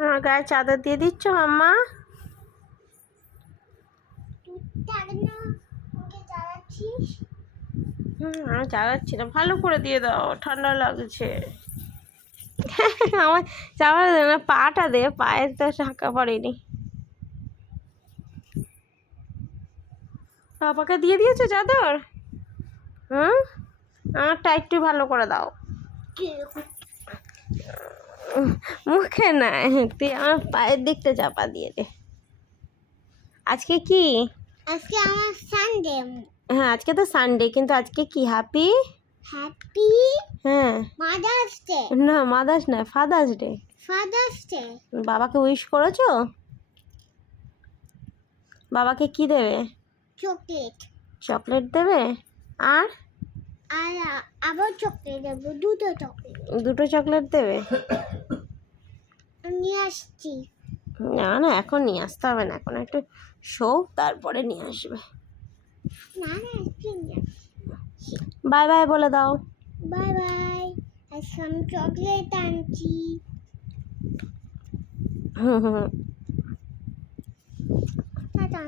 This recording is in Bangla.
আমার গায়ে চাদর দিয়ে দিচ্ছ মাম্মা? আমি চালাচ্ছি না, ভালো করে দিয়ে দাও, ঠান্ডা লাগছে। আমার চাপা দে না, পাটা দে, পায়ের তো ঢাকা পড়েনি। পাপাকে দিয়ে দিয়েছো চাদর? আমারটা একটু ভালো করে দাও। মুখে না, তুই আমার পায়ের দিকটা চাপা দিয়ে দে। আজকে কি? আজকে আমার সানডে। হ্যাঁ আজকে তো সানডে, কিন্তু আজকে কি? হ্যাপি হ্যাঁ মাদার্স ডে। না, মাদার্স না, ফাদার্স ডে। Father's day. বাবাকে উইশ করেছো? বাবাকে কি দেবে? চকলেট। চকলেট দেবে? আর আর আবার চকলেট দেবো, দুটো চকলেট। দুটো চকলেট দেবে? নিয়ে আসছি। না না, এখন নিয়ে আসতে হবে না, এখন একটু শো, তারপরে নিয়ে আসবে। না না, আজকে নিয়ে আসছি। বাই বাই বলে দাও। Bye bye. আজকে আমি চকলেট আনছি। হুম হুম টাটা।